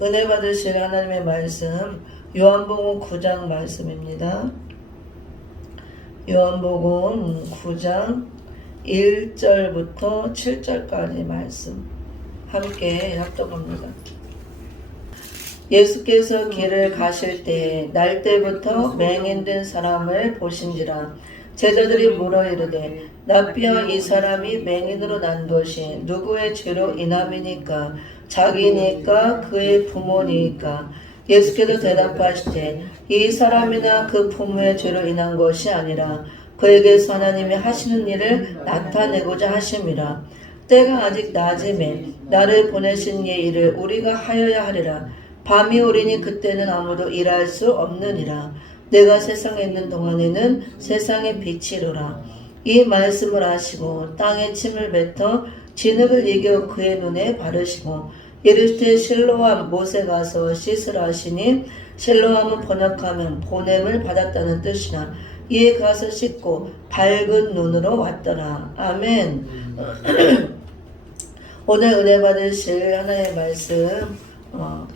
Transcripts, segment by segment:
은혜 받으실 하나님의 말씀 요한복음 9장 말씀입니다. 요한복음 9장 1절부터 7절까지 말씀 함께 합독합니다. 예수께서 길을 가실 때 날 때부터 맹인된 사람을 보신지라. 제자들이 물어 이르되 납비야 이 사람이 맹인으로 난 것이 누구의 죄로 인함이니까? 자기니까 그의 부모니까? 예수께서 대답하시되 이 사람이나 그 부모의 죄로 인한 것이 아니라 그에게서 하나님이 하시는 일을 나타내고자 하심이라. 때가 아직 낮음에 나를 보내신 이의 일을 우리가 하여야 하리라. 밤이 오리니 그때는 아무도 일할 수 없느니라. 내가 세상에 있는 동안에는 세상의 빛이로라. 이 말씀을 하시고 땅에 침을 뱉어 진흙을 이겨 그의 눈에 바르시고 이르시되 실로암 못에 가서 씻으라 하시니 실로암은 번역하면 보냄을 받았다는 뜻이라. 이에 가서 씻고 밝은 눈으로 왔더라. 아멘. 오늘 은혜 받으실 하나님의 말씀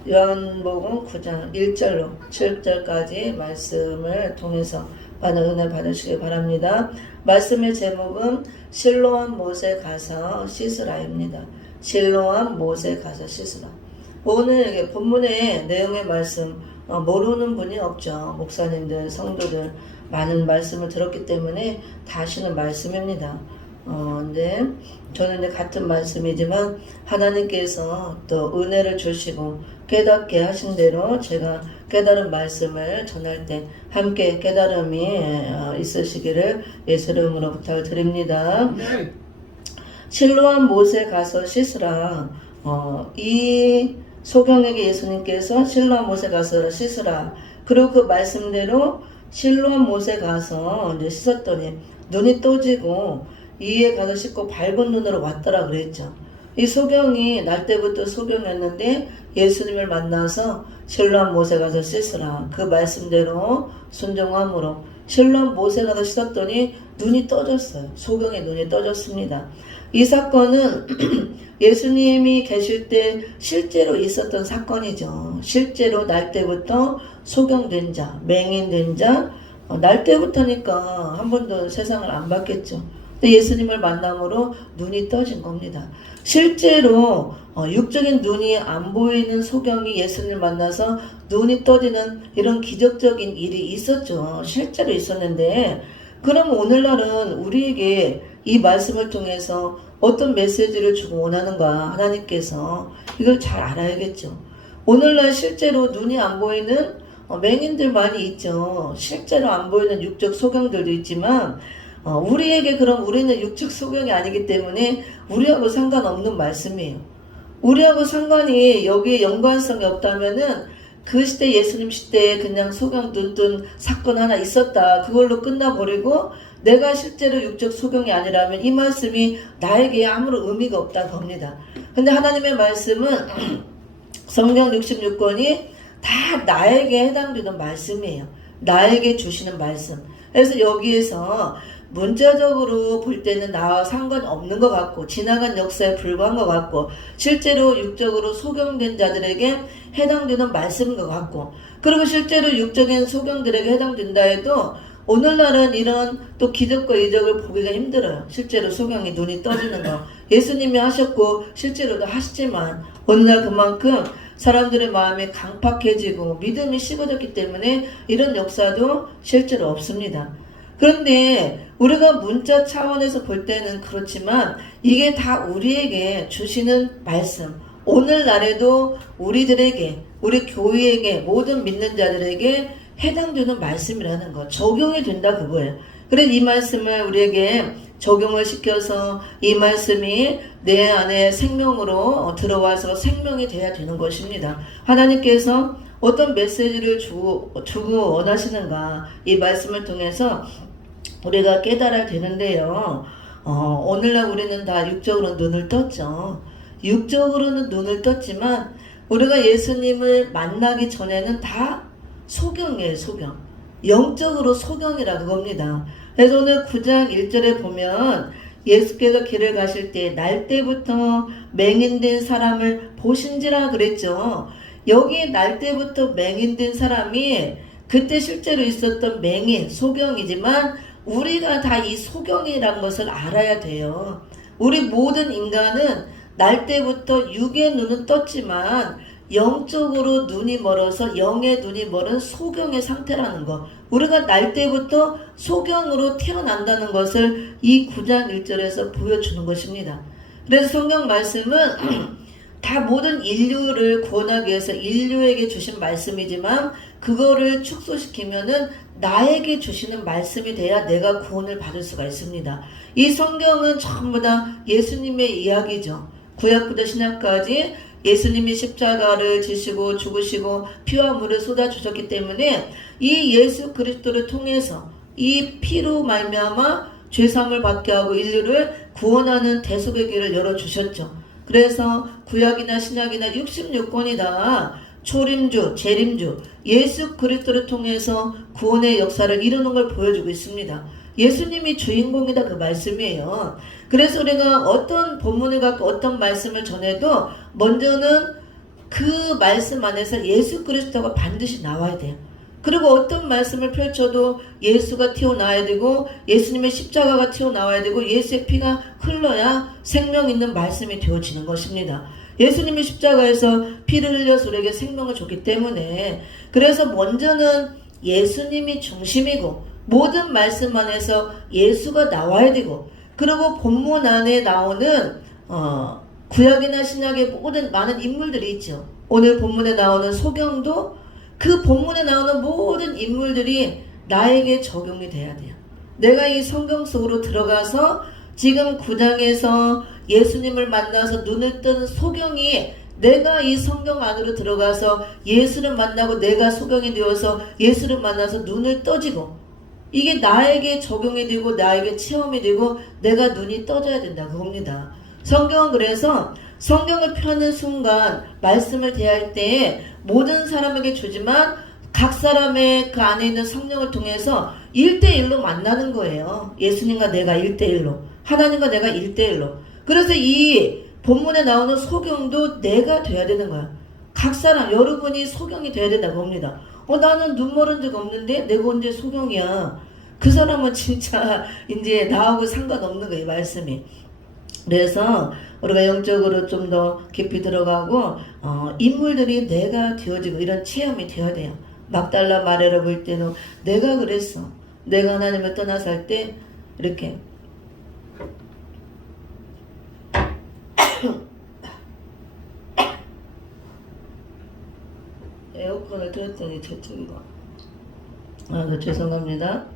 요한복음 9장 1절로 7절까지 말씀을 통해서 많은 은혜 받으시기 바랍니다. 말씀의 제목은 실로암 못에 가서 씻으라입니다. 실로암 못에 가서 씻으라. 오늘 본문의 내용의 말씀 모르는 분이 없죠. 목사님들, 성도들 많은 말씀을 들었기 때문에 다 아시는 말씀입니다. 근데 저는 같은 말씀이지만 하나님께서 또 은혜를 주시고 깨닫게 하신 대로 제가 깨달은 말씀을 전할 때 함께 깨달음이 있으시기를 예수 이름으로 부탁을 드립니다. 실로암 못에 가서 씻으라. 이 소경에게 예수님께서 실로암 못에 가서 씻으라. 그리고 그 말씀대로 실로암 못에 가서 이제 씻었더니 눈이 떠지고 이에 가서 씻고 밝은 눈으로 왔더라 그랬죠. 이 소경이 날 때부터 소경이었는데 예수님을 만나서 실로암 못에 가서 씻으라. 그 말씀대로 순종함으로 실로암 못에 가서 씻었더니 눈이 떠졌어요. 소경의 눈이 떠졌습니다. 이 사건은 예수님이 계실 때 실제로 있었던 사건이죠. 실제로 날 때부터 소경된 자, 맹인된 자, 날 때부터니까 한 번도 세상을 안 봤겠죠. 예수님을 만남으로 눈이 떠진 겁니다. 실제로 육적인 눈이 안 보이는 소경이 예수님을 만나서 눈이 떠지는 이런 기적적인 일이 있었죠. 실제로 있었는데 그럼 오늘날은 우리에게 이 말씀을 통해서 어떤 메시지를 주고 원하는가 하나님께서 이걸 잘 알아야겠죠. 오늘날 실제로 눈이 안 보이는 맹인들 많이 있죠. 실제로 안 보이는 육적 소경들도 있지만 우리에게 그럼 우리는 육적 소경이 아니기 때문에 우리하고 상관없는 말씀이에요. 우리하고 상관이 여기에 연관성이 없다면은 그 시대 예수님 시대에 그냥 소경 눈 뜬 사건 하나 있었다. 그걸로 끝나버리고 내가 실제로 육적 소경이 아니라면 이 말씀이 나에게 아무런 의미가 없다고 봅니다. 근데 하나님의 말씀은 성경 66권이 다 나에게 해당되는 말씀이에요. 나에게 주시는 말씀. 그래서 여기에서 문자적으로 볼 때는 나와 상관없는 것 같고 지나간 역사에 불과한 것 같고 실제로 육적으로 소경된 자들에게 해당되는 말씀인 것 같고 그리고 실제로 육적인 소경들에게 해당된다 해도 오늘날은 이런 또 기적과 이적을 보기가 힘들어요. 실제로 소경이 눈이 떠지는 거 예수님이 하셨고 실제로도 하시지만 오늘날 그만큼 사람들의 마음이 강팍해지고 믿음이 식어졌기 때문에 이런 역사도 실제로 없습니다. 그런데 우리가 문자 차원에서 볼 때는 그렇지만 이게 다 우리에게 주시는 말씀. 오늘날에도 우리들에게, 우리 교회에게, 모든 믿는 자들에게 해당되는 말씀이라는 것. 적용이 된다 그거예요. 그래서 이 말씀을 우리에게 적용을 시켜서 이 말씀이 내 안에 생명으로 들어와서 생명이 돼야 되는 것입니다. 하나님께서 어떤 메시지를 주고 원하시는가 이 말씀을 통해서 우리가 깨달아야 되는데요. 오늘날 우리는 다 육적으로 눈을 떴죠. 육적으로는 눈을 떴지만 우리가 예수님을 만나기 전에는 다 소경이에요. 소경. 영적으로 소경이라 그겁니다. 그래서 오늘 9장 1절에 보면 예수께서 길을 가실 때 날 때부터 맹인된 사람을 보신지라 그랬죠. 여기 날 때부터 맹인된 사람이 그때 실제로 있었던 맹인, 소경이지만 우리가 다 이 소경이란 것을 알아야 돼요. 우리 모든 인간은 날 때부터 육의 눈은 떴지만 영적으로 눈이 멀어서 영의 눈이 멀은 소경의 상태라는 것. 우리가 날 때부터 소경으로 태어난다는 것을 이 9장 1절에서 보여주는 것입니다. 그래서 성경 말씀은 다 모든 인류를 구원하기 위해서 인류에게 주신 말씀이지만 그거를 축소시키면은 나에게 주시는 말씀이 돼야 내가 구원을 받을 수가 있습니다. 이 성경은 전부 다 예수님의 이야기죠. 구약부터 신약까지 예수님이 십자가를 지시고 죽으시고 피와 물을 쏟아주셨기 때문에 이 예수 그리스도를 통해서 이 피로 말미암아 죄사함을 받게 하고 인류를 구원하는 대속의 길을 열어주셨죠. 그래서 구약이나 신약이나 66권이 다 초림주, 재림주, 예수 그리스도를 통해서 구원의 역사를 이루는 걸 보여주고 있습니다. 예수님이 주인공이다 그 말씀이에요. 그래서 우리가 어떤 본문을 갖고 어떤 말씀을 전해도 먼저는 그 말씀 안에서 예수 그리스도가 반드시 나와야 돼요. 그리고 어떤 말씀을 펼쳐도 예수가 튀어나와야 되고 예수님의 십자가가 튀어나와야 되고 예수의 피가 흘러야 생명 있는 말씀이 되어지는 것입니다. 예수님이 십자가에서 피를 흘려서 우리에게 생명을 줬기 때문에 그래서 먼저는 예수님이 중심이고 모든 말씀 안에서 예수가 나와야 되고 그리고 본문 안에 나오는 구약이나 신약의 모든 많은 인물들이 있죠. 오늘 본문에 나오는 소경도 그 본문에 나오는 모든 인물들이 나에게 적용이 돼야 돼요. 내가 이 성경 속으로 들어가서 지금 9장에서 예수님을 만나서 눈을 뜬 소경이 내가 이 성경 안으로 들어가서 예수를 만나고 내가 소경이 되어서 예수를 만나서 눈을 떠지고 이게 나에게 적용이 되고 나에게 체험이 되고 내가 눈이 떠져야 된다 그겁니다. 성경은 그래서 성경을 펴는 순간 말씀을 대할 때에 모든 사람에게 주지만 각 사람의 그 안에 있는 성령을 통해서 1대1로 만나는 거예요. 예수님과 내가 1대1로 하나님과 내가 1대1로 그래서 이 본문에 나오는 소경도 내가 돼야 되는 거야. 각 사람 여러분이 소경이 돼야 된다고 봅니다. 나는 눈 멀은 적 없는데 내가 언제 소경이야. 그 사람은 진짜 이제 나하고 상관없는 거예요 말씀이. 그래서 우리가 영적으로 좀 더 깊이 들어가고 인물들이 내가 되어지고 이런 체험이 되어야 돼요. 막달라 마리아를 볼 때는 내가 그랬어. 내가 하나님을 떠나서 할 때 이렇게 에어컨을 틀었더니 저쪽이가 죄송합니다.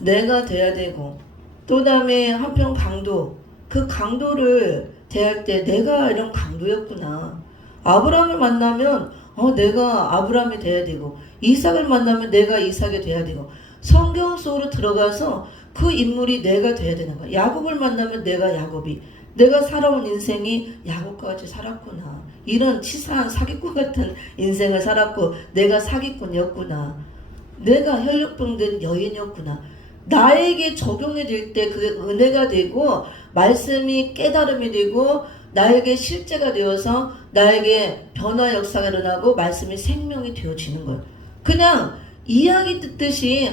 내가 돼야 되고 또 다음에 한편 강도 그 강도를 대할 때 내가 이런 강도였구나. 아브라함을 만나면 내가 아브라함이 돼야 되고 이삭을 만나면 내가 이삭이 돼야 되고 성경 속으로 들어가서 그 인물이 내가 돼야 되는 거야. 야곱을 만나면 내가 야곱이 내가 살아온 인생이 야곱과 같이 살았구나. 이런 치사한 사기꾼 같은 인생을 살았고 내가 사기꾼이었구나. 내가 혈육병든 여인이었구나. 나에게 적용이 될 때 그게 은혜가 되고 말씀이 깨달음이 되고 나에게 실제가 되어서 나에게 변화 역사가 일어나고 말씀이 생명이 되어지는 거예요. 그냥 이야기 듣듯이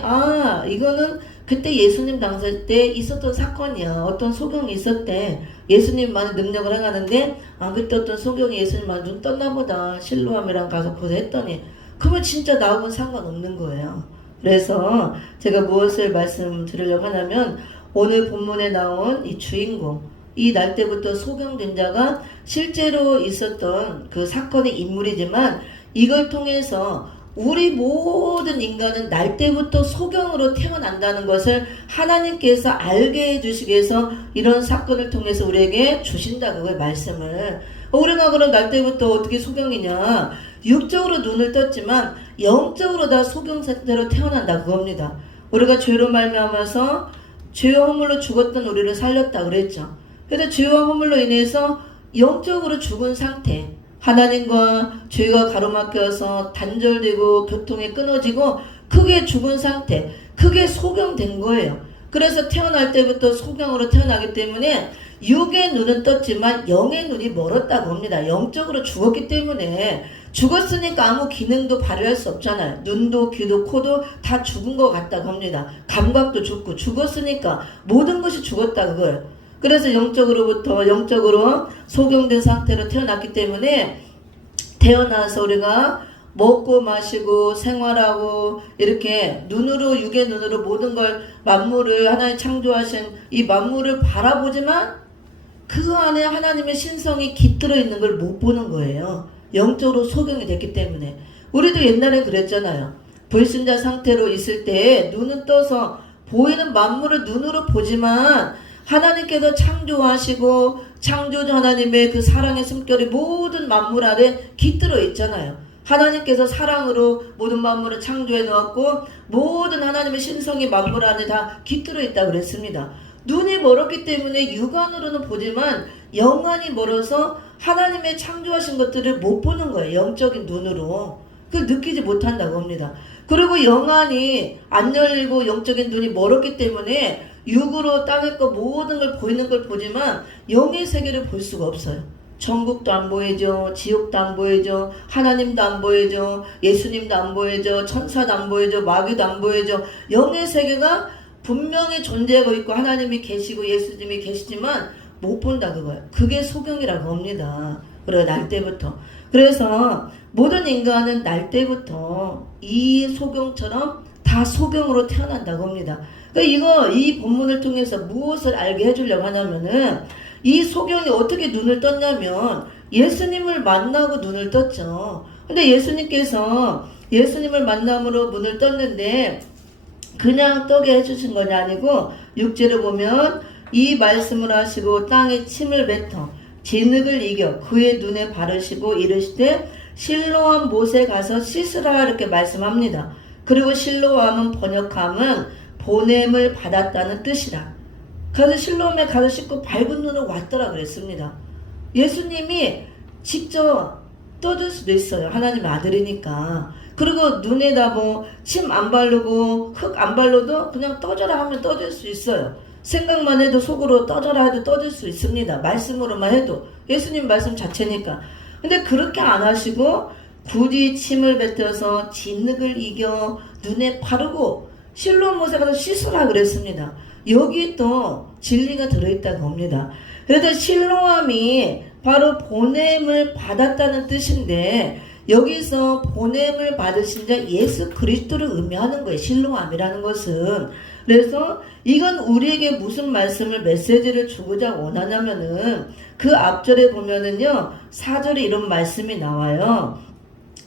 이거는 그때 예수님 당시 때 있었던 사건이야. 어떤 소경이 있었대. 예수님 많은 능력을 행하는데 그때 어떤 소경이 예수님만 눈 떴나 보다. 실로암이랑 가서 고생했더니 그러면 진짜 나하고는 상관없는 거예요. 그래서 제가 무엇을 말씀드리려고 하냐면 오늘 본문에 나온 이 주인공 이 날 때부터 소경된 자가 실제로 있었던 그 사건의 인물이지만 이걸 통해서 우리 모든 인간은 날 때부터 소경으로 태어난다는 것을 하나님께서 알게 해주시기 위해서 이런 사건을 통해서 우리에게 주신다 그거의 말씀을. 우리가 그럼 날 때부터 어떻게 소경이냐. 육적으로 눈을 떴지만 영적으로 다 소경 상태로 태어난다 그겁니다. 우리가 죄로 말미암아서 죄와 허물로 죽었던 우리를 살렸다 그랬죠. 그래서 죄와 허물로 인해서 영적으로 죽은 상태, 하나님과 죄가 가로막혀서 단절되고 교통이 끊어지고 크게 죽은 상태, 크게 소경된 거예요. 그래서 태어날 때부터 소경으로 태어나기 때문에 육의 눈은 떴지만 영의 눈이 멀었다고 합니다. 영적으로 죽었기 때문에 죽었으니까 아무 기능도 발휘할 수 없잖아요. 눈도 귀도 코도 다 죽은 것 같다고 합니다. 감각도 죽고 죽었으니까 모든 것이 죽었다 그거예요. 그래서 영적으로 소경된 상태로 태어났기 때문에 태어나서 우리가 먹고 마시고 생활하고 이렇게 눈으로 육의 눈으로 모든 걸 만물을 하나님 창조하신 이 만물을 바라보지만 그 안에 하나님의 신성이 깃들어 있는 걸 못 보는 거예요. 영적으로 소경이 됐기 때문에. 우리도 옛날에 그랬잖아요. 불신자 상태로 있을 때 눈은 떠서 보이는 만물을 눈으로 보지만 하나님께서 창조하시고 창조주 하나님의 그 사랑의 숨결이 모든 만물 아래 깃들어 있잖아요. 하나님께서 사랑으로 모든 만물을 창조해 놓았고 모든 하나님의 신성이 만물 안에 다 깃들어 있다고 그랬습니다. 눈이 멀었기 때문에 육안으로는 보지만 영안이 멀어서 하나님의 창조하신 것들을 못 보는 거예요. 영적인 눈으로. 그걸 느끼지 못한다고 합니다. 그리고 영안이 안 열리고 영적인 눈이 멀었기 때문에 육으로 땅의 것 모든 걸 보이는 걸 보지만 영의 세계를 볼 수가 없어요. 천국도 안 보이죠. 지옥도 안 보이죠. 하나님도 안 보이죠. 예수님도 안 보이죠. 천사도 안 보이죠. 마귀도 안 보이죠. 영의 세계가 분명히 존재하고 있고 하나님이 계시고 예수님이 계시지만 못 본다 그거예요. 그게 소경이라고 합니다. 그래 날 때부터. 그래서 모든 인간은 날 때부터 이 소경처럼 다 소경으로 태어난다고 합니다. 그러니까 이 본문을 통해서 무엇을 알게 해주려고 하냐면은 이 소경이 어떻게 눈을 떴냐면 예수님을 만나고 눈을 떴죠. 근데 예수님께서 예수님을 만남으로 눈을 떴는데 그냥 떠게 해주신 것이 아니고 6절을 보면 이 말씀을 하시고 땅에 침을 뱉어 진흙을 이겨 그의 눈에 바르시고 이르시되 실로암 못에 가서 씻으라 이렇게 말씀합니다. 그리고 실로암은 번역함은 보냄을 받았다는 뜻이라. 그래서 실로암에 가서 씻고 밝은 눈으로 왔더라 그랬습니다. 예수님이 직접 떠줄 수도 있어요. 하나님의 아들이니까. 그리고 눈에다 뭐 침 안 바르고 흙 안 발라도 그냥 떠져라 하면 떠질 수 있어요. 생각만 해도 속으로 떠져라 해도 떠질 수 있습니다. 말씀으로만 해도. 예수님 말씀 자체니까. 근데 그렇게 안 하시고 굳이 침을 뱉어서 진흙을 이겨 눈에 바르고 실로암 못에 가서 씻으라 그랬습니다. 여기 또 진리가 들어있다고 합니다. 그래서 실로암이 바로 보냄을 받았다는 뜻인데 여기서 보냄을 받으신 자 예수 그리스도를 의미하는 거예요. 실로암이라는 것은. 그래서 이건 우리에게 무슨 말씀을 메시지를 주고자 원하냐면은 그 앞절에 보면은요 4절에 이런 말씀이 나와요.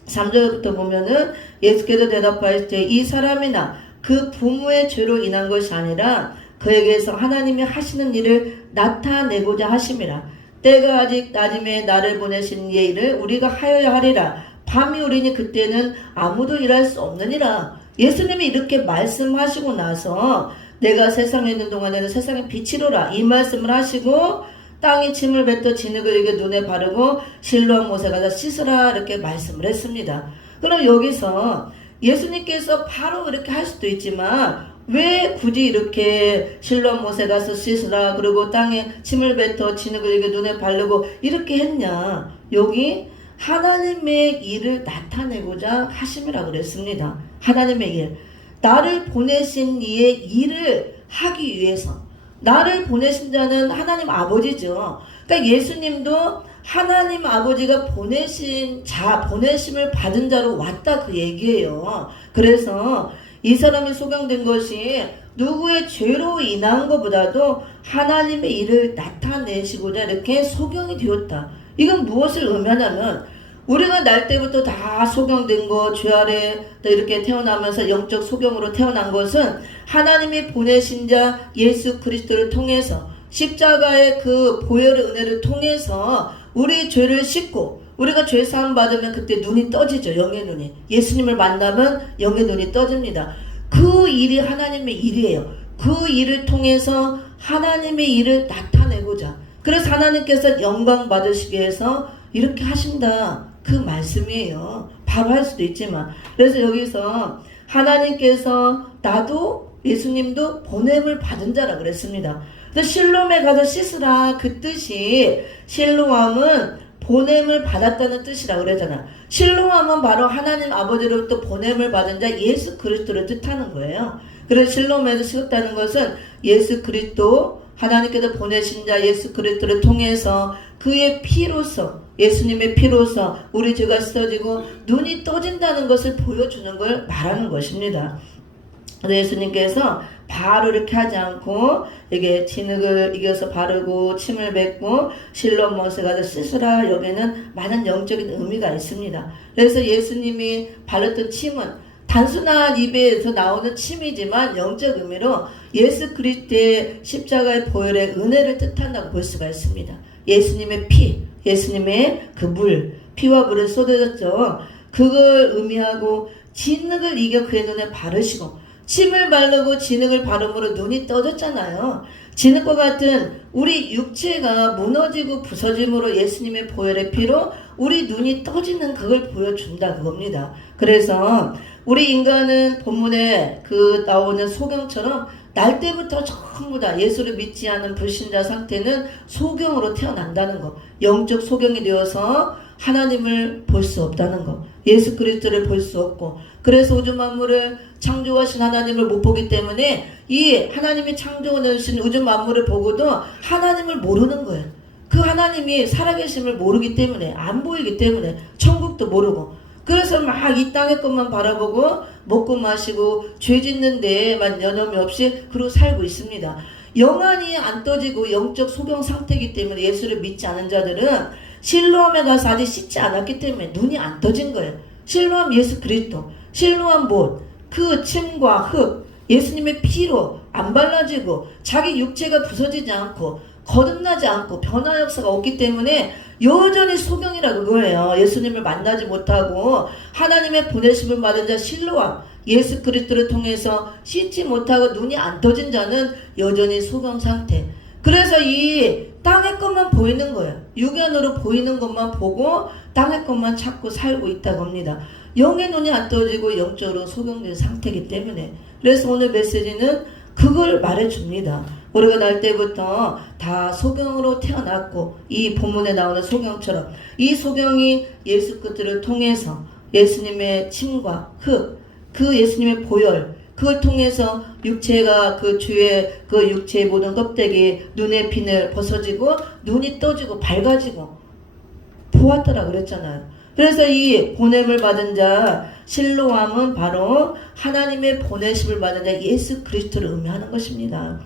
3절부터 보면은 예수께서 대답하실 때 이 사람이나 그 부모의 죄로 인한 것이 아니라 그에게서 하나님이 하시는 일을 나타내고자 하심이라. 때가 아직 낮음에 나를 보내신 이의 일을 우리가 하여야 하리라. 밤이 오리니 그때는 아무도 일할 수 없느니라. 예수님이 이렇게 말씀하시고 나서 내가 세상에 있는 동안에는 세상의 빛이로라 이 말씀을 하시고 땅에 침을 뱉어 진흙을 이겨 눈에 바르고 실로암 못에 가서 씻으라 이렇게 말씀을 했습니다. 그럼 여기서 예수님께서 바로 이렇게 할 수도 있지만 왜 굳이 이렇게 실로암 못에 가서 씻으라 그리고 땅에 침을 뱉어 진흙을 이겨 눈에 바르고 이렇게 했냐. 여기 하나님의 일을 나타내고자 하심이라고 그랬습니다. 하나님의 일. 나를 보내신 이의 일을 하기 위해서. 나를 보내신 자는 하나님 아버지죠. 그러니까 예수님도 하나님 아버지가 보내신 자, 보내심을 받은 자로 왔다 그 얘기예요. 그래서 이 사람이 소경된 것이 누구의 죄로 인한 것보다도 하나님의 일을 나타내시고자 이렇게 소경이 되었다. 이건 무엇을 의미하냐면 우리가 날 때부터 다 소경된 거, 죄 아래 이렇게 태어나면서 영적 소경으로 태어난 것은 하나님이 보내신 자 예수 그리스도를 통해서 십자가의 그 보혈의 은혜를 통해서 우리 죄를 씻고 우리가 죄 사함 받으면 그때 눈이 떠지죠. 영의 눈이. 예수님을 만나면 영의 눈이 떠집니다. 그 일이 하나님의 일이에요. 그 일을 통해서 하나님의 일을 나타내고자. 그래서 하나님께서 영광 받으시기 위해서 이렇게 하신다. 그 말씀이에요. 바로 할 수도 있지만. 그래서 여기서 하나님께서 나도 예수님도 보냄을 받은 자라 그랬습니다. 근데 실로암에 가서 씻으라 그 뜻이 실로암은 보냄을 받았다는 뜻이라 그러잖아. 실로암은 바로 하나님 아버지로부터 보냄을 받은 자 예수 그리스도를 뜻하는 거예요. 그래서 실로암에서 씻었다는 것은 예수 그리스도 하나님께서 보내신 자 예수 그리스도를 통해서 그의 피로서 예수님의 피로서 우리 죄가 씻어지고 눈이 떠진다는 것을 보여주는 걸 말하는 것입니다. 그래서 예수님께서 바로 이렇게 하지 않고 이게 진흙을 이겨서 바르고 침을 뱉고 실로암 못에 가서 씻으라. 여기에는 많은 영적인 의미가 있습니다. 그래서 예수님이 발랐던 침은 단순한 입에서 나오는 침이지만 영적 의미로 예수 그리스도의 십자가의 보혈의 은혜를 뜻한다고 볼 수가 있습니다. 예수님의 피, 예수님의 그 물, 피와 물을 쏟아졌죠. 그걸 의미하고 진흙을 이겨 그의 눈에 바르시고 침을 바르고 진흙을 바름으로 눈이 떠졌잖아요. 진흙과 같은 우리 육체가 무너지고 부서짐으로 예수님의 보혈의 피로 우리 눈이 떠지는 그걸 보여준다 그겁니다. 그래서 우리 인간은 본문에 그 나오는 소경처럼 날 때부터 전부 다 예수를 믿지 않은 불신자 상태는 소경으로 태어난다는 거. 영적 소경이 되어서 하나님을 볼 수 없다는 거. 예수 그리스도를 볼 수 없고 그래서 우주 만물을 창조하신 하나님을 못 보기 때문에 이 하나님이 창조하신 우주 만물을 보고도 하나님을 모르는 거예요. 그 하나님이 살아계심을 모르기 때문에 안 보이기 때문에 천국도 모르고 그래서 막 이 땅의 것만 바라보고 먹고 마시고 죄 짓는 데에만 여념이 없이 그러고 살고 있습니다. 영안이 안 떠지고 영적 소경 상태이기 때문에 예수를 믿지 않은 자들은 실로암에 가서 아직 씻지 않았기 때문에 눈이 안 떠진 거예요. 실로암 예수 그리스도, 실로암 못, 그 침과 흙, 예수님의 피로 안 발라지고 자기 육체가 부서지지 않고 거듭나지 않고 변화 역사가 없기 때문에 여전히 소경이라 그거예요. 예수님을 만나지 못하고 하나님의 보내심을 받은 자 실로암 예수 그리스도를 통해서 씻지 못하고 눈이 안 떠진 자는 여전히 소경 상태. 그래서 이 땅의 것만 보이는 거예요. 육안으로 보이는 것만 보고 땅의 것만 찾고 살고 있다고 합니다. 영의 눈이 안 떠지고 영적으로 소경된 상태이기 때문에. 그래서 오늘 메시지는 그걸 말해줍니다. 우리가 날 때부터 다 소경으로 태어났고 이 본문에 나오는 소경처럼 이 소경이 예수 그리스도를 통해서 예수님의 침과 흙, 그 예수님의 보혈 그걸 통해서 육체가 그 주의 그 육체의 모든 껍데기 눈의 비늘 벗어지고 눈이 떠지고 밝아지고 보았더라 그랬잖아요. 그래서 이 보냄을 받은 자 실로암은 바로 하나님의 보내심을 받은 자 예수 그리스도를 의미하는 것입니다.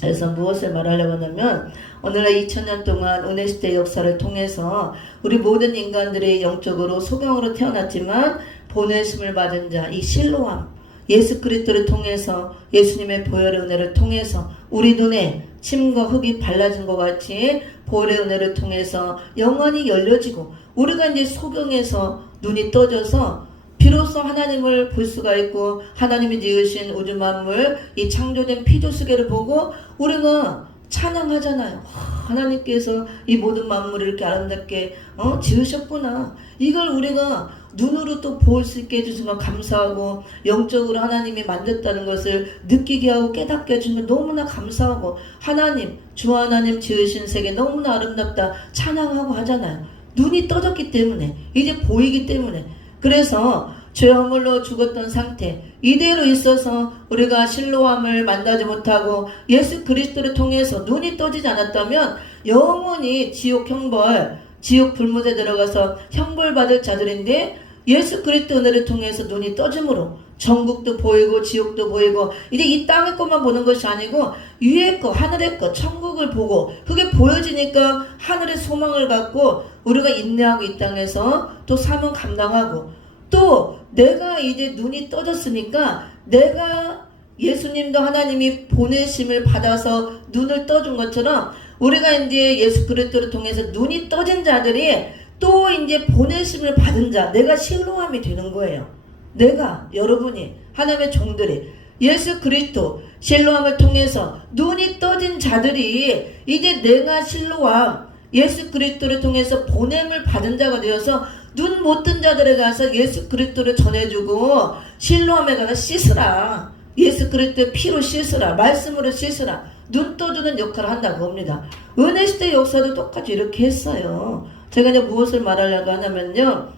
그래서 무엇을 말하려고 하냐면 오늘날 2000년 동안 은혜시대 역사를 통해서 우리 모든 인간들이 영적으로 소경으로 태어났지만 보내심을 받은 자 이 실로암 예수 그리스도를 통해서 예수님의 보혈의 은혜를 통해서 우리 눈에 침과 흙이 발라진 것 같이 보혈의 은혜를 통해서 영원히 열려지고 우리가 이제 소경에서 눈이 떠져서 비로소 하나님을 볼 수가 있고 하나님이 지으신 우주 만물 이 창조된 피조세계를 보고 우리가 찬양하잖아요. 하나님께서 이 모든 만물을 이렇게 아름답게 지으셨구나. 이걸 우리가 눈으로 또 볼 수 있게 해주시면 감사하고 영적으로 하나님이 만졌다는 것을 느끼게 하고 깨닫게 해주면 너무나 감사하고 하나님 주 하나님 지으신 세계 너무나 아름답다 찬양하고 하잖아요. 눈이 떠졌기 때문에 이제 보이기 때문에 그래서 죄화물로 죽었던 상태 이대로 있어서 우리가 실로암을 만나지 못하고 예수 그리스도를 통해서 눈이 떠지지 않았다면 영원히 지옥 형벌 지옥 불못에 들어가서 형벌 받을 자들인데 예수 그리스도 은혜를 통해서 눈이 떠짐으로 전국도 보이고 지옥도 보이고 이제 이 땅의 것만 보는 것이 아니고 위의 것 하늘의 것 천국을 보고 그게 보여지니까 하늘의 소망을 갖고 우리가 인내하고 이 땅에서 또 사명 감당하고 또 내가 이제 눈이 떠졌으니까 내가 예수님도 하나님이 보내심을 받아서 눈을 떠준 것처럼 우리가 이제 예수 그리스도를 통해서 눈이 떠진 자들이 또 이제 보내심을 받은 자 내가 실로암이 되는 거예요. 내가 여러분이 하나님의 종들이 예수 그리스도 실로암을 통해서 눈이 떠진 자들이 이제 내가 실로암 예수 그리스도를 통해서 보냄을 받은 자가 되어서 눈 못 뜬 자들에 가서 예수 그리스도를 전해주고 실로암에 가서 씻으라. 예수 그리스도의 피로 씻으라. 말씀으로 씻으라. 눈 떠주는 역할을 한다고 합니다. 은혜 시대 역사도 똑같이 이렇게 했어요. 제가 이제 무엇을 말하려고 하냐면요,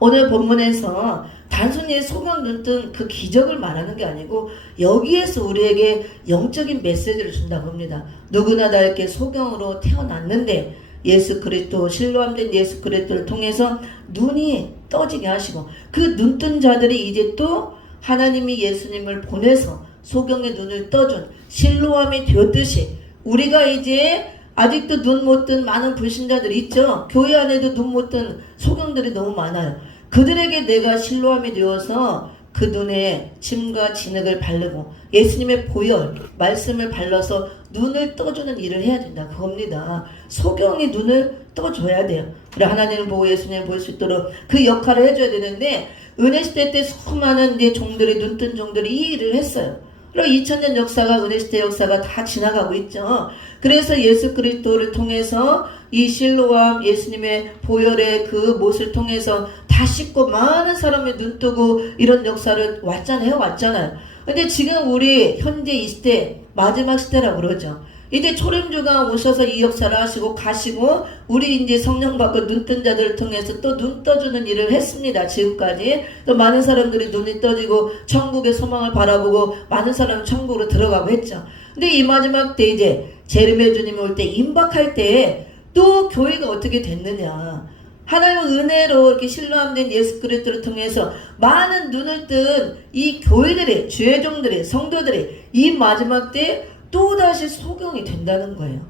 오늘 본문에서 단순히 소경 눈뜬 그 기적을 말하는 게 아니고 여기에서 우리에게 영적인 메시지를 준다고 합니다. 누구나 다 이렇게 소경으로 태어났는데 예수 그리스도, 실로암된 예수 그리스도를 통해서 눈이 떠지게 하시고 그 눈뜬 자들이 이제 또 하나님이 예수님을 보내서 소경의 눈을 떠준 실로암이 되었듯이 우리가 이제 아직도 눈 못 뜬 많은 불신자들이 있죠. 교회 안에도 눈 못 뜬 소경들이 너무 많아요. 그들에게 내가 실로암이 되어서 그 눈에 침과 진흙을 바르고 예수님의 보혈, 말씀을 발라서 눈을 떠주는 일을 해야 된다. 그겁니다. 소경이 눈을 떠줘야 돼요. 그래 하나님을 보고 예수님을 볼 수 있도록 그 역할을 해줘야 되는데 은혜시대 때 수많은 이제 종들이 눈뜬 종들이 이 일을 했어요. 그리고 2000년 역사가 은혜시대 역사가 다 지나가고 있죠. 그래서 예수 그리스도를 통해서 이 실로암 예수님의 보혈의 그 못을 통해서 다 씻고 많은 사람이 눈 뜨고 이런 역사를 해왔잖아요. 근데 지금 우리 현재 이 시대 마지막 시대라고 그러죠. 이제 초림주가 오셔서 이 역사를 하시고 가시고 우리 이제 성령 받고 눈뜬 자들을 통해서 또 눈 떠주는 일을 했습니다. 지금까지 또 많은 사람들이 눈이 떠지고 천국의 소망을 바라보고 많은 사람이 천국으로 들어가고 했죠. 근데 이 마지막 때 이제 재림의 주님이 올 때 임박할 때 또 교회가 어떻게 됐느냐, 하나님의 은혜로 이렇게 신뢰함된 예수 그리스도를 통해서 많은 눈을 뜬 이 교회들이, 주의 종들이, 성도들이 이 마지막 때 또다시 소경이 된다는 거예요.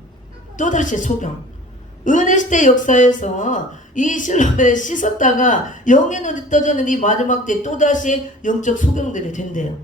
또다시 소경. 은혜시대 역사에서 이 실로에 씻었다가 영의 눈이 떠지는 이 마지막 때 또다시 영적 소경들이 된대요.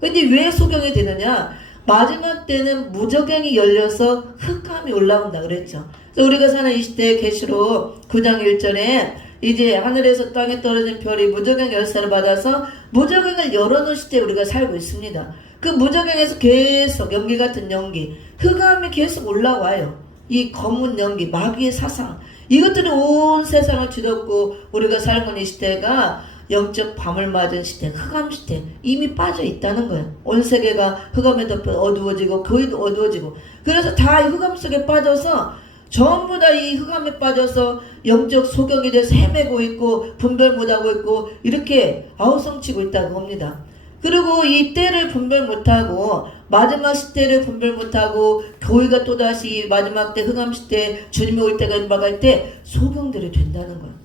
근데 왜 소경이 되느냐? 마지막 때는 무저갱이 열려서 흑암이 올라온다 그랬죠. 그래서 우리가 사는 이 시대의 계시록 9장 1절에 이제 하늘에서 땅에 떨어진 별이 무저갱 열쇠를 받아서 무저갱을 열어놓은 시대에 우리가 살고 있습니다. 그 무저갱에서 계속 연기 같은 연기, 흑암이 계속 올라와요. 이 검은 연기, 마귀의 사상, 이것들이 온 세상을 뒤덮고 우리가 살고 있는 이 시대가 영적 밤을 맞은 시대, 흑암 시대 이미 빠져 있다는 거예요. 온 세계가 흑암에 덮여 어두워지고 교회도 어두워지고, 그래서 다 이 흑암 속에 빠져서 전부 다 이 흑암에 빠져서 영적 소경이 돼서 헤매고 있고 분별 못하고 있고 이렇게 아우성치고 있다고 합니다. 그리고 이 때를 분별 못하고 마지막 시대를 분별 못하고 교회가 또다시 마지막 때 흑암 시대 주님이 올 때가 임박할 때 소경들이 된다는 거예요.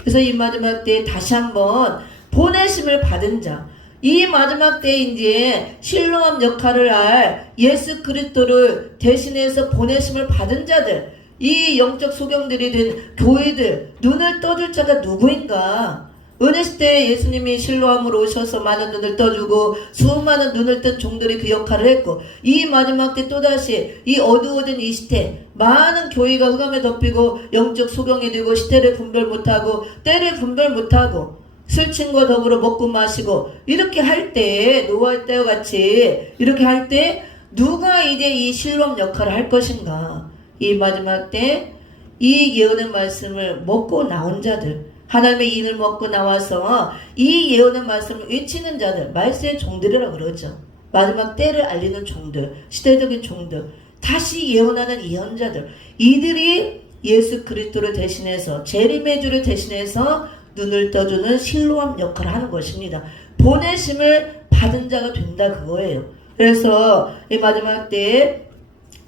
그래서 이 마지막 때에 다시 한번 보내심을 받은 자, 이 마지막 때에 이제 실로암 역할을 할 예수 그리스도를 대신해서 보내심을 받은 자들, 이 영적 소경들이 된 교회들, 눈을 떠줄 자가 누구인가? 은혜시대에 예수님이 실로암으로 오셔서 많은 눈을 떠주고 수많은 눈을 뜬 종들이 그 역할을 했고, 이 마지막 때 또다시 이 어두워진 이 시대 많은 교회가 흑암에 덮이고 영적 소경이 되고 시대를 분별 못하고 때를 분별 못하고 술친과 더불어 먹고 마시고 이렇게 할 때, 노아의 때와 같이 이렇게 할 때 누가 이제 이 실로암 역할을 할 것인가? 이 마지막 때 이 예언의 말씀을 먹고 나온 자들, 하나님의 인을 먹고 나와서 이 예언의 말씀을 외치는 자들, 말세의 종들이라고 그러죠. 마지막 때를 알리는 종들, 시대적인 종들, 다시 예언하는 예언자들, 이들이 예수 그리스도를 대신해서, 재림의 주를 대신해서 눈을 떠주는 실로암 역할을 하는 것입니다. 보내심을 받은 자가 된다 그거예요. 그래서 이 마지막 때에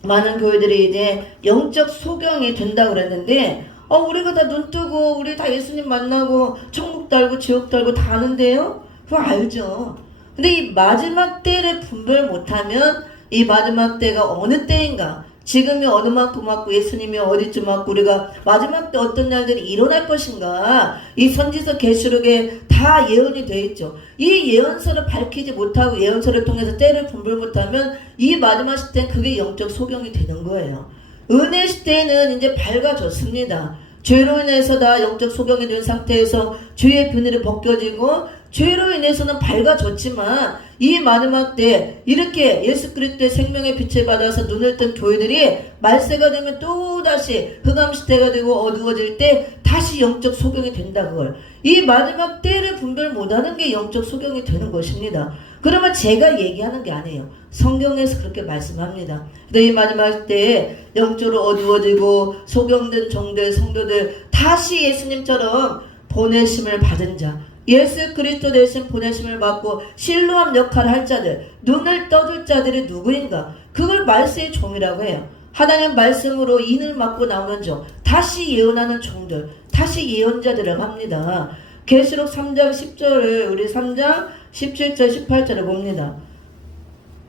많은 교회들이 이제 영적 소경이 된다 그랬는데, 우리가 다 눈 뜨고 우리 다 예수님 만나고 천국도 알고 지옥도 알고 다 아는데요? 그거 알죠. 근데 이 마지막 때를 분별 못하면 이 마지막 때가 어느 때인가, 지금이 어느 만큼 왔고 예수님이 어디쯤 왔고 우리가 마지막 때 어떤 날들이 일어날 것인가, 이 선지서 계시록에 다 예언이 되어 있죠. 이 예언서를 밝히지 못하고 예언서를 통해서 때를 분별 못하면 이 마지막 시대는 그게 영적 소경이 되는 거예요. 은혜 시대는 이제 밝아졌습니다. 죄로 인해서 다 영적 소경이 된 상태에서 죄의 비늘이 벗겨지고 죄로 인해서는 밝아졌지만 이 마지막 때 이렇게 예수 그리스도의 생명의 빛을 받아서 눈을 뜬 교회들이 말세가 되면 또다시 흑암 시대가 되고 어두워질 때 다시 영적 소경이 된다 그걸. 이 마지막 때를 분별 못하는 게 영적 소경이 되는 것입니다. 그러면 제가 얘기하는 게 아니에요. 성경에서 그렇게 말씀합니다. 근데 이 마지막 때에 영적으로 어두워지고 소경된 종들, 성도들 다시 예수님처럼 보내심을 받은 자, 예수 그리스도 대신 보내심을 받고 실로암 역할을 할 자들, 눈을 떠줄 자들이 누구인가? 그걸 말씀의 종이라고 해요. 하나님 말씀으로 인을 맞고 나오는 종, 다시 예언하는 종들, 다시 예언자들을 합니다. 계시록 3장 10절을 우리 3장 17절 18절을 봅니다.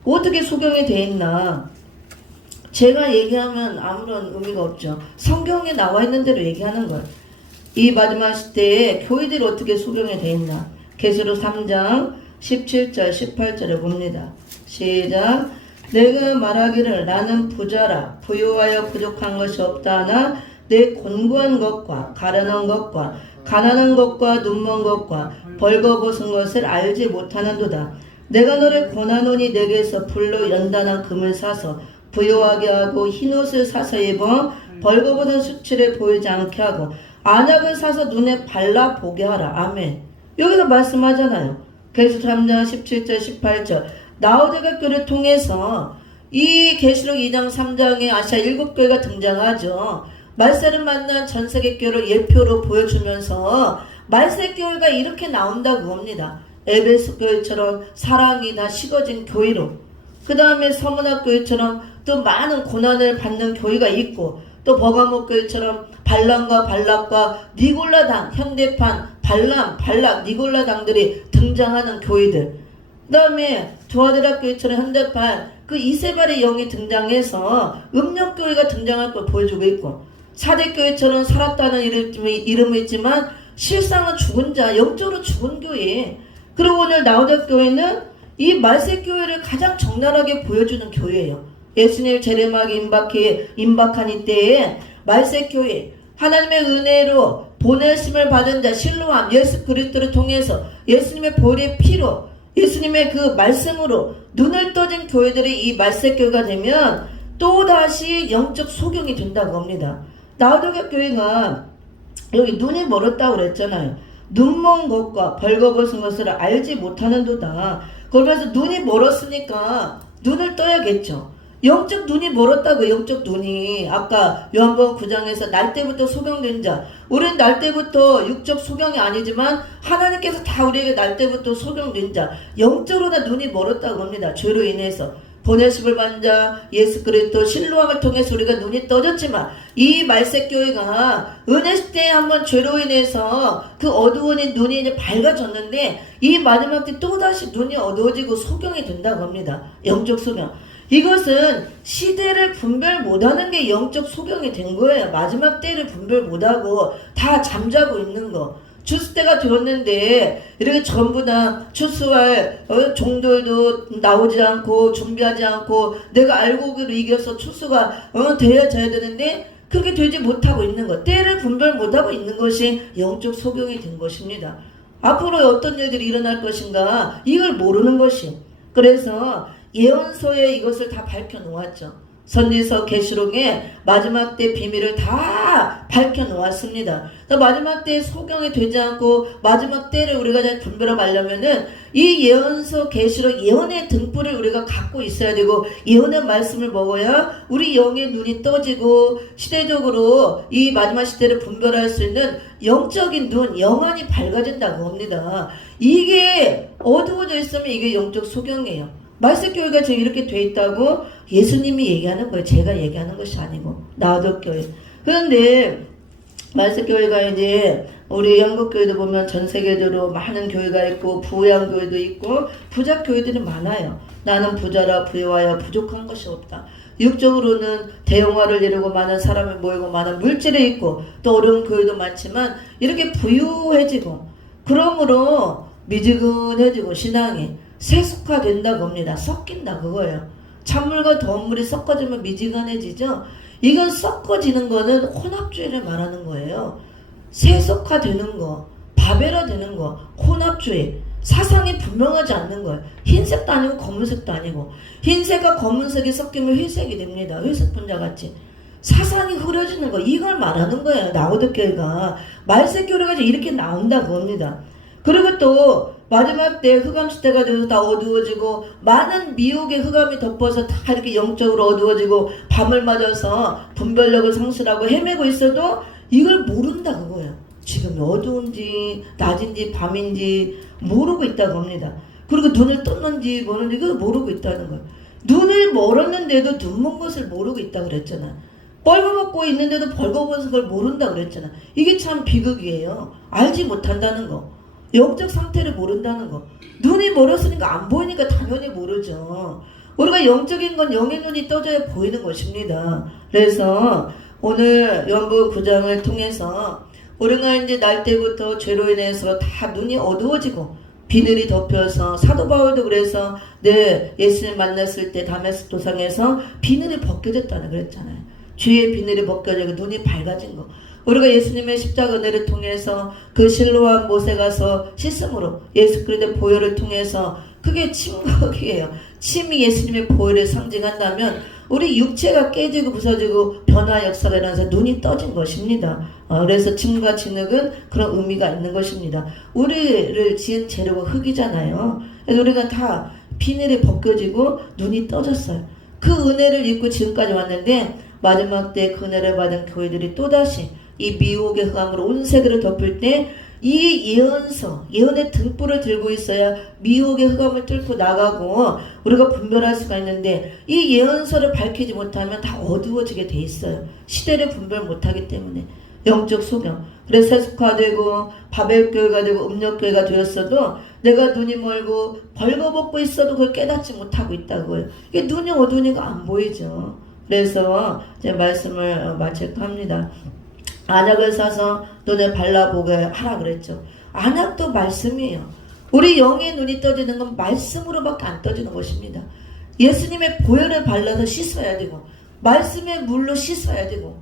어떻게 소경이 돼 있나? 제가 얘기하면 아무런 의미가 없죠. 성경에 나와 있는 대로 얘기하는 거예요. 이 마지막 시대에 교회들이 어떻게 소경이 돼 있나? 계시록 3장 17절 18절을 봅니다. 시작. 내가 말하기를 나는 부자라 부유하여 부족한 것이 없다 하나 내 곤고한 것과 가련한 것과 가난한 것과 눈먼 것과 벌거벗은 것을 알지 못하는도다. 내가 너를 권하노니 내게서 불로 연단한 금을 사서 부유하게 하고 흰옷을 사서 입어 벌거벗은 수치를 보이지 않게 하고 안약을 사서 눈에 발라 보게 하라. 아멘. 여기서 말씀하잖아요. 계시록 3장 17절 18절 라오디게아 교회를 통해서 이 계시록 2장 3장에 아시아 7교회가 등장하죠. 말세를 만난 전세계 교회를 예표로 보여주면서 말세 교회가 이렇게 나온다고 합니다. 에베소 교회처럼 사랑이 다 식어진 교회로, 그 다음에 서문학 교회처럼 또 많은 고난을 받는 교회가 있고, 또 버가모 교회처럼 발람과 발락과 니골라당, 현대판 발람, 발락, 니골라당들이 등장하는 교회들, 그 다음에 두아드라 교회처럼 현대판 그 이세발의 영이 등장해서 음력교회가 등장할 걸 보여주고 있고, 사대교회처럼 살았다는 이름이 있지만 실상은 죽은 자, 영적으로 죽은 교회. 그리고 오늘 라오디게아 교회는 이 말세 교회를 가장 적나라하게 보여주는 교회예요. 예수님 재림하기 임박한 이때에 말세 교회, 하나님의 은혜로 보내심을 받은 자 실로암, 예수 그리스도를 통해서 예수님의 보혈의 피로, 예수님의 그 말씀으로 눈을 떠진 들이 이 말세 교회가 되면 또다시 영적 소경이 된다고 합니다. 라오디게아 교회가 여기 눈이 멀었다고 그랬잖아요. 눈먼 것과 벌거벗은 것을 알지 못하는도다. 그러면서 눈이 멀었으니까 눈을 떠야겠죠. 영적 눈이 멀었다고. 영적 눈이 아까 요한복음 9장에서 날 때부터 소경된 자, 우리는 날 때부터 육적 소경이 아니지만 하나님께서 다 우리에게 날 때부터 소경된 자, 영적으로 다 눈이 멀었다고 합니다. 죄로 인해서 보내심을 받은 자 예수 그리스도 실로암을 통해서 우리가 눈이 떠졌지만 이 말세 교회가 은혜 시대에 한번 죄로 인해서 그 어두운 눈이 이제 밝아졌는데 이 마지막 때 또다시 눈이 어두워지고 소경이 된다고 합니다. 영적 소경. 이것은 시대를 분별 못하는 게 영적 소경이 된 거예요. 마지막 때를 분별 못하고 다 잠자고 있는 거. 추수 때가 되었는데 이렇게 전부 다 추수할 종들도 나오지 않고 준비하지 않고 내가 알고 보기로 이겨서 추수가 되어져야 되는데 그렇게 되지 못하고 있는 것, 때를 분별 못하고 있는 것이 영적 소경이 된 것입니다. 앞으로 어떤 일들이 일어날 것인가 이걸 모르는 것이. 그래서 예언서에 이것을 다 밝혀놓았죠. 선지서 계시록에 마지막 때 비밀을 다 밝혀놓았습니다. 마지막 때에 소경이 되지 않고 마지막 때를 우리가 잘 분별하려면은 이 예언서 계시록 예언의 등불을 우리가 갖고 있어야 되고 예언의 말씀을 먹어야 우리 영의 눈이 떠지고 시대적으로 이 마지막 시대를 분별할 수 있는 영적인 눈, 영안이 밝아진다고 합니다. 이게 어두워져 있으면 이게 영적 소경이에요. 말세 교회가 지금 이렇게 돼 있다고 예수님이 얘기하는 거예요. 제가 얘기하는 것이 아니고 라오디게아 교회. 그런데 말세 교회가 이제 우리 영국 교회도 보면 전 세계적으로 많은 교회가 있고 부유한 교회도 있고 부자 교회들이 많아요. 나는 부자라 부유하여 부족한 것이 없다. 육적으로는 대형화를 이루고 많은 사람이 모이고 많은 물질이 있고 또 어려운 교회도 많지만 이렇게 부유해지고 그러므로 미지근해지고 신앙이 세속화된다고 합니다. 섞인다 그거예요. 찬물과 더운 물이 섞어지면 미지근해지죠. 이건 섞어지는 거는 혼합주의를 말하는 거예요. 세속화되는 거, 바벨화되는 거, 혼합주의. 사상이 분명하지 않는 거예요. 흰색도 아니고 검은색도 아니고 흰색과 검은색이 섞이면 회색이 됩니다. 회색 분자같이. 사상이 흐려지는 거, 이걸 말하는 거예요. 라오디게아가 말세 교회가 이렇게 나온다고 합니다. 그리고 또 마지막 때 흑암 시대가 되어서 다 어두워지고 많은 미혹의 흑암이 덮어서 다 이렇게 영적으로 어두워지고 밤을 맞아서 분별력을 상실하고 헤매고 있어도 이걸 모른다 그거예요. 지금 어두운지 낮인지 밤인지 모르고 있다고 합니다. 그리고 눈을 떴는지 뭐는지 그걸 모르고 있다는 거예요. 눈을 멀었는데도 눈 먼 것을 모르고 있다고 그랬잖아. 벌거벗고 있는데도 벌거벗은 걸 모른다 그랬잖아. 이게 참 비극이에요. 알지 못한다는 거. 영적 상태를 모른다는 거. 눈이 멀었으니까 안 보이니까 당연히 모르죠. 우리가 영적인 건 영의 눈이 떠져야 보이는 것입니다. 그래서 오늘 요한복음 9장을 통해서 우리가 이제 날 때부터 죄로 인해서 다 눈이 어두워지고 비늘이 덮여서 사도 바울도 그래서 예수님 만났을 때 다메섹 도상에서 비늘이 벗겨졌다는 그랬잖아요. 죄의 비늘이 벗겨지고 눈이 밝아진 거. 우리가 예수님의 십자가 은혜를 통해서 그 실로암 못에 가서 씻음으로 예수 그리스도의 보혈을 통해서 그게 침국이에요. 침이 예수님의 보혈을 상징한다면 우리 육체가 깨지고 부서지고 변화 역사가 일어나서 눈이 떠진 것입니다. 그래서 침과 진흙은 그런 의미가 있는 것입니다. 우리를 지은 재료가 흙이잖아요. 그래서 우리가 다 비늘이 벗겨지고 눈이 떠졌어요. 그 은혜를 입고 지금까지 왔는데 마지막 때 그 은혜를 받은 교회들이 또다시 이 미혹의 흑암으로 온 세계를 덮을 때 이 예언서, 예언의 등불을 들고 있어야 미혹의 흑암을 뚫고 나가고 우리가 분별할 수가 있는데 이 예언서를 밝히지 못하면 다 어두워지게 돼 있어요. 시대를 분별 못하기 때문에. 영적 소경. 그래서 세속화되고 바벨교회가 되고 음력교회가 되었어도 내가 눈이 멀고 벌거벗고 있어도 그걸 깨닫지 못하고 있다고요. 이게 눈이 어두우니까 안 보이죠. 그래서 제 말씀을 마칠까 합니다. 안약을 사서 눈에 발라보게 하라 그랬죠. 안약도 말씀이에요. 우리 영의 눈이 떠지는 건 말씀으로밖에 안 떠지는 것입니다. 예수님의 보혈을 발라서 씻어야 되고 말씀의 물로 씻어야 되고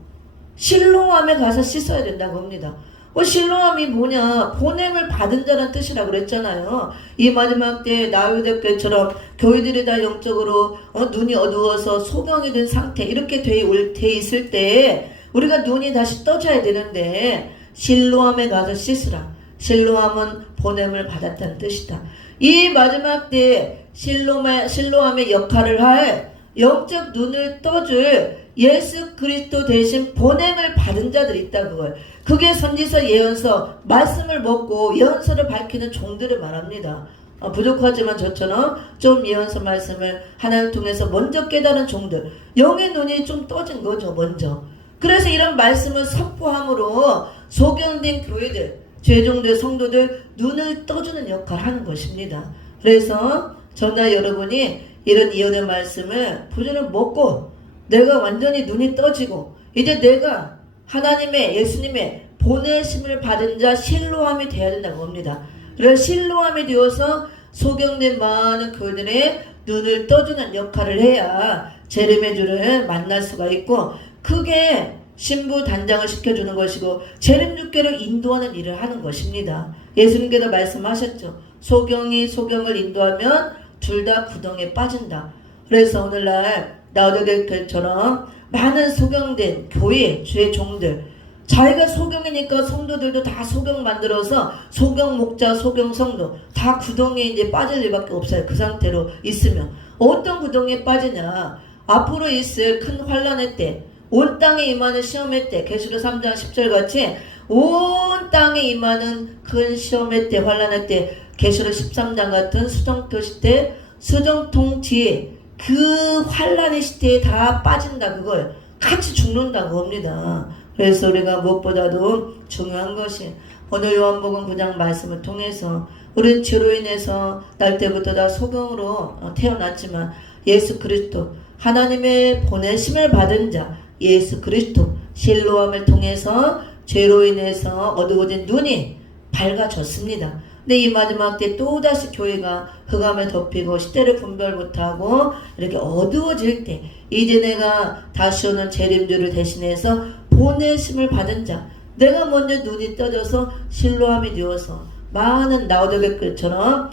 실로암에 가서 씻어야 된다고 합니다. 실로암이 뭐냐? 보냄을 받은 자란 뜻이라고 그랬잖아요. 이 마지막 때 나유대교회처럼 교회들이 다 영적으로 눈이 어두워서 소경이 된 상태 이렇게 돼 있을 때 우리가 눈이 다시 떠져야 되는데 실로암에 가서 씻으라. 실로암은 보냄을 받았다는 뜻이다. 이 마지막 때 실로암의 역할을 할 영적 눈을 떠줄 예수 그리스도 대신 보냄을 받은 자들이 있다 그거예요. 그게 선지서 예언서 말씀을 먹고 예언서를 밝히는 종들을 말합니다. 부족하지만 저처럼 좀 예언서 말씀을 하나님을 통해서 먼저 깨달은 종들, 영의 눈이 좀 떠진 거죠 먼저. 그래서 이런 말씀을 선포함으로 소경된 교회들, 죄종들, 성도들 눈을 떠주는 역할을 하는 것입니다. 그래서 저나 여러분이 이런 예언의 말씀을 부지런히 먹고 내가 완전히 눈이 떠지고 이제 내가 하나님의 예수님의 보내심을 받은 자 실로암이 되어야 된다고 합니다. 그래서 실로암이 되어서 소경된 많은 그들의 눈을 떠주는 역할을 해야 재림의 주를 만날 수가 있고 그게 신부 단장을 시켜주는 것이고 재림주께로 인도하는 일을 하는 것입니다. 예수님께서 말씀하셨죠. 소경이 소경을 인도하면 둘 다 구덩이에 빠진다. 그래서 오늘날 라오디게처럼 많은 소경된 교회, 주의 종들 자기가 소경이니까 성도들도 다 소경 만들어서 소경 목자, 소경 성도 다 구덩이에 이제 빠질 일밖에 없어요. 그 상태로 있으면 어떤 구덩이에 빠지냐? 앞으로 있을 큰 환란의 때, 온 땅에 임하는 시험의 때, 계시록 3장 10절 같이 온 땅에 임하는 큰 시험의 때, 환란의 때, 계시록 13장 같은 수정토 시대, 수정통 뒤에 그 환란의 시대에 다 빠진다 그거예요. 같이 죽는다고 합니다. 그래서 우리가 무엇보다도 중요한 것이 오늘 요한복음 9장 말씀을 통해서 우리는 죄로 인해서 날 때부터 다 소경으로 태어났지만 예수 그리스도 하나님의 보내심을 받은 자 예수 그리스도 실로암을 통해서 죄로 인해서 어두워진 눈이 밝아졌습니다. 근데 이 마지막 때 또다시 교회가 흑암에 덮이고 시대를 분별 못하고 이렇게 어두워질 때 이제 내가 다시 오는 재림주를 대신해서 보내심을 받은 자 내가 먼저 눈이 떠져서 실로암이 되어서 많은 라오디게처럼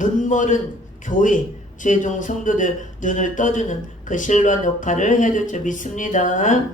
눈멀은 교회 죄종 성도들 눈을 떠주는 그 실로암 역할을 해줄 줄 믿습니다.